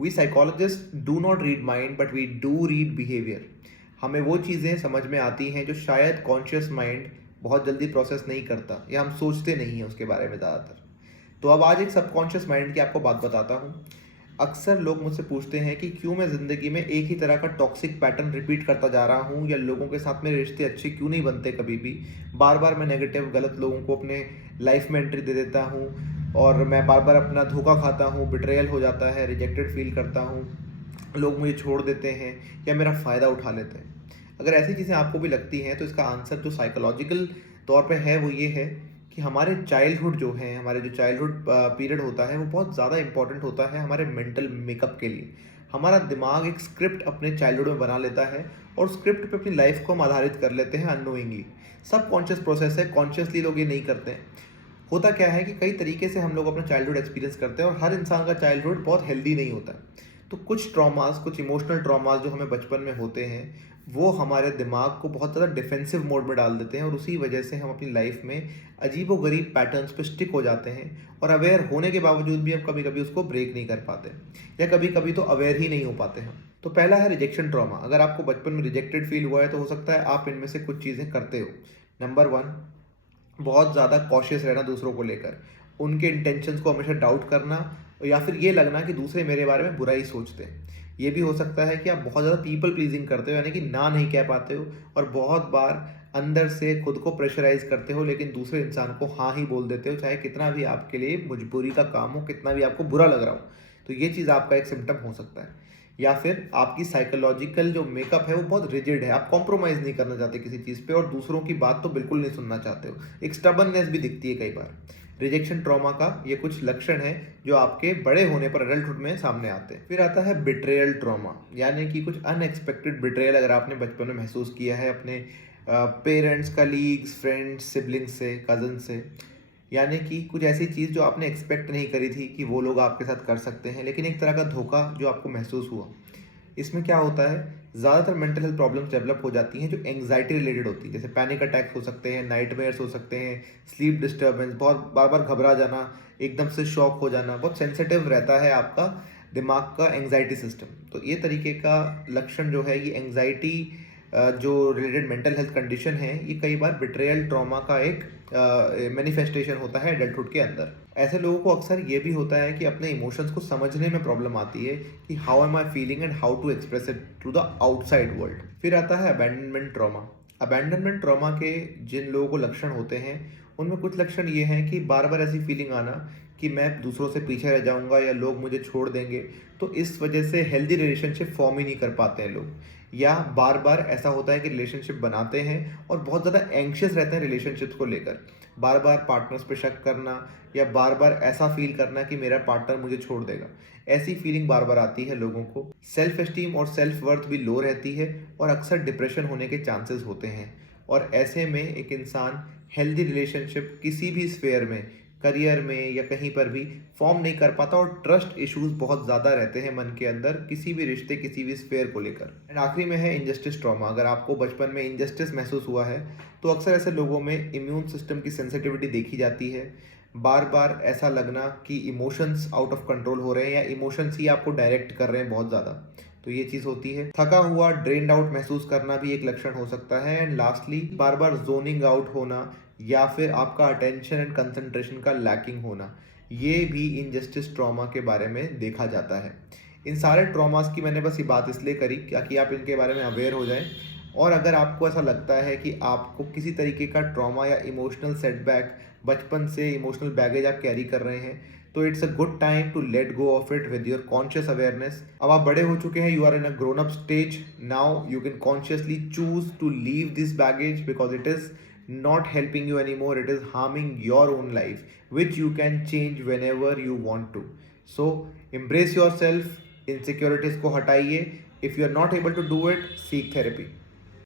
We psychologist do not read mind but we do read behaviour. हमें वो चीज़ें समझ में आती हैं जो शायद कॉन्शियस माइंड बहुत जल्दी प्रोसेस नहीं करता या हम सोचते नहीं हैं उसके बारे में ज़्यादातर। तो अब आज एक सबकॉन्शियस माइंड की आपको बात बताता हूँ। अक्सर लोग मुझसे पूछते हैं कि क्यों मैं ज़िंदगी में एक ही तरह का टॉक्सिक पैटर्न रिपीट करता जा रहा हूँ, या लोगों के साथ मेरे रिश्ते अच्छे क्यों नहीं बनते कभी भी। बार बार मैं नेगेटिव गलत लोगों को अपने लाइफ में एंट्री दे देता हूँ और मैं बार बार अपना धोखा खाता हूँ, बिट्रेयल हो जाता है, रिजेक्टेड फील करता हूँ, लोग मुझे छोड़ देते हैं या मेरा फ़ायदा उठा लेते हैं। अगर ऐसी चीज़ें आपको भी लगती हैं तो इसका आंसर जो साइकोलॉजिकल तौर पे है वो ये है कि हमारे चाइल्डहुड जो है, हमारे जो चाइल्डहुड पीरियड होता है वो बहुत ज़्यादा इंपॉर्टेंट होता है हमारे मेंटल मेकअप के लिए। हमारा दिमाग एक स्क्रिप्ट अपने चाइल्डहुड में बना लेता है और स्क्रिप्ट पे अपनी लाइफ को हम आधारित कर लेते हैं अननोइंगली। सब कॉन्शियस प्रोसेस है, कॉन्शियसली लोग ये नहीं करते हैं। होता क्या है कि कई तरीके से हम लोग अपना चाइल्डहुड एक्सपीरियंस करते हैं और हर इंसान का चाइल्डहुड बहुत हेल्दी नहीं होता है। तो कुछ ट्रॉमास, कुछ इमोशनल ट्रॉमास जो हमें बचपन में होते हैं वो हमारे दिमाग को बहुत ज़्यादा डिफेंसिव मोड में डाल देते हैं और उसी वजह से हम अपनी लाइफ में अजीबोगरीब पैटर्न्स पे स्टिक हो जाते हैं और अवेयर होने के बावजूद भी हम कभी कभी उसको ब्रेक नहीं कर पाते, या कभी कभी तो अवेयर ही नहीं हो पाते हम। तो पहला है रिजेक्शन ट्रॉमा। अगर आपको बचपन में रिजेक्टेड फील हुआ है तो हो सकता है आप इनमें से कुछ चीज़ें करते हो। नंबर वन, बहुत ज़्यादा कॉशियस रहना दूसरों को लेकर, उनके इंटेंशंस को हमेशा डाउट करना, या फिर ये लगना कि दूसरे मेरे बारे में बुरा ही सोचते हैं। ये भी हो सकता है कि आप बहुत ज़्यादा पीपल प्लीजिंग करते हो, यानी कि ना नहीं कह पाते हो और बहुत बार अंदर से खुद को प्रेशराइज करते हो लेकिन दूसरे इंसान को हाँ ही बोल देते हो, चाहे कितना भी आपके लिए मजबूरी का काम हो, कितना भी आपको बुरा लग रहा हो। तो ये चीज़ आपका एक सिम्टम हो सकता है। या फिर आपकी साइकोलॉजिकल जो मेकअप है वो बहुत रिजिड है, आप कॉम्प्रोमाइज़ नहीं करना चाहते किसी चीज़ पे और दूसरों की बात तो बिल्कुल नहीं सुनना चाहते हो। एक स्टबर्ननेस भी दिखती है कई बार। रिजेक्शन ट्रॉमा का ये कुछ लक्षण है जो आपके बड़े होने पर एडल्टहुड में सामने आते हैं। फिर आता है बिट्रेयल ट्रॉमा, यानी कि कुछ अनएक्सपेक्टेड बिट्रेयल अगर आपने बचपन में महसूस किया है अपने पेरेंट्स, कलीग्स, फ्रेंड्स, सिबलिंग्स से, कज़न से। यानी कि कुछ ऐसी चीज़ जो आपने एक्सपेक्ट नहीं करी थी कि वो लोग आपके साथ कर सकते हैं, लेकिन एक तरह का धोखा जो आपको महसूस हुआ। इसमें क्या होता है, ज़्यादातर मेंटल हेल्थ प्रॉब्लम्स डेवलप हो जाती हैं जो एंग्जाइटी रिलेटेड होती है, जैसे पैनिक अटैक्स हो सकते हैं, नाइटमेयर्स हो सकते हैं, स्लीप डिस्टर्बेंस, बहुत बार बार घबरा जाना, एकदम से शॉक हो जाना। बहुत सेंसिटिव रहता है आपका दिमाग का एंग्जाइटी सिस्टम। तो ये तरीके का लक्षण जो है, ये एंग्जाइटी जो रिलेटेड मेंटल हेल्थ कंडीशन है, ये कई बार बिट्रेयल ट्रॉमा का एक मैनिफेस्टेशन होता है एडल्टहुड के अंदर। ऐसे लोगों को अक्सर ये भी होता है कि अपने इमोशंस को समझने में प्रॉब्लम आती है कि how am I feeling and how to express it to the outside world. फिर आता है अबैंडनमेंट ट्रॉमा। अबैंडनमेंट ट्रॉमा के जिन लोगों को लक्षण होते हैं उनमें कुछ लक्षण ये हैं कि बार बार ऐसी फीलिंग आना कि मैं दूसरों से पीछे रह जाऊंगा या लोग मुझे छोड़ देंगे, तो इस वजह से हेल्दी रिलेशनशिप फॉर्म ही नहीं कर पाते हैं लोग। या बार बार ऐसा होता है कि रिलेशनशिप बनाते हैं और बहुत ज़्यादा एंग्शियस रहते हैं रिलेशनशिप्स को लेकर, बार बार पार्टनर्स पे शक करना या बार बार ऐसा फील करना कि मेरा पार्टनर मुझे छोड़ देगा। ऐसी फीलिंग बार बार आती है लोगों को। सेल्फ एस्टीम और सेल्फ वर्थ भी लो रहती है और अक्सर डिप्रेशन होने के चांसेस होते हैं। और ऐसे में एक इंसान हेल्दी रिलेशनशिप किसी भी स्फेयर में, करियर में या कहीं पर भी फॉर्म नहीं कर पाता और ट्रस्ट इश्यूज बहुत ज़्यादा रहते हैं मन के अंदर किसी भी रिश्ते, किसी भी स्फेयर को लेकर। एंड आखिरी में है इंजस्टिस ट्रॉमा। अगर आपको बचपन में इंजस्टिस महसूस हुआ है तो अक्सर ऐसे लोगों में इम्यून सिस्टम की सेंसिटिविटी देखी जाती है। बार बार ऐसा लगना कि इमोशंस आउट ऑफ कंट्रोल हो रहे हैं या इमोशंस ही आपको डायरेक्ट कर रहे हैं बहुत ज़्यादा, तो ये चीज़ होती है। थका हुआ, ड्रेन्ड आउट महसूस करना भी एक लक्षण हो सकता है। And lastly, bar bar zoning out होना या फिर आपका अटेंशन एंड कंसंट्रेशन का लैकिंग होना, ये भी इनजस्टिस ट्रॉमा के बारे में देखा जाता है। इन सारे ट्रॉमास की मैंने बस ये बात इसलिए करी ताकि आप इनके बारे में अवेयर हो जाएं। और अगर आपको ऐसा लगता है कि आपको किसी तरीके का ट्रॉमा या इमोशनल सेटबैक, बचपन से इमोशनल बैगेज आप कैरी कर रहे हैं, तो it's a good time to let go of it with your conscious awareness. अब आप बड़े हो चुके हैं, you are in a grown up stage now, you can consciously choose to leave this baggage because it is not helping you anymore, it is harming your own life, which you can change whenever you want to. So embrace yourself, insecurities को हटाइए. If you are not able to do it, seek therapy.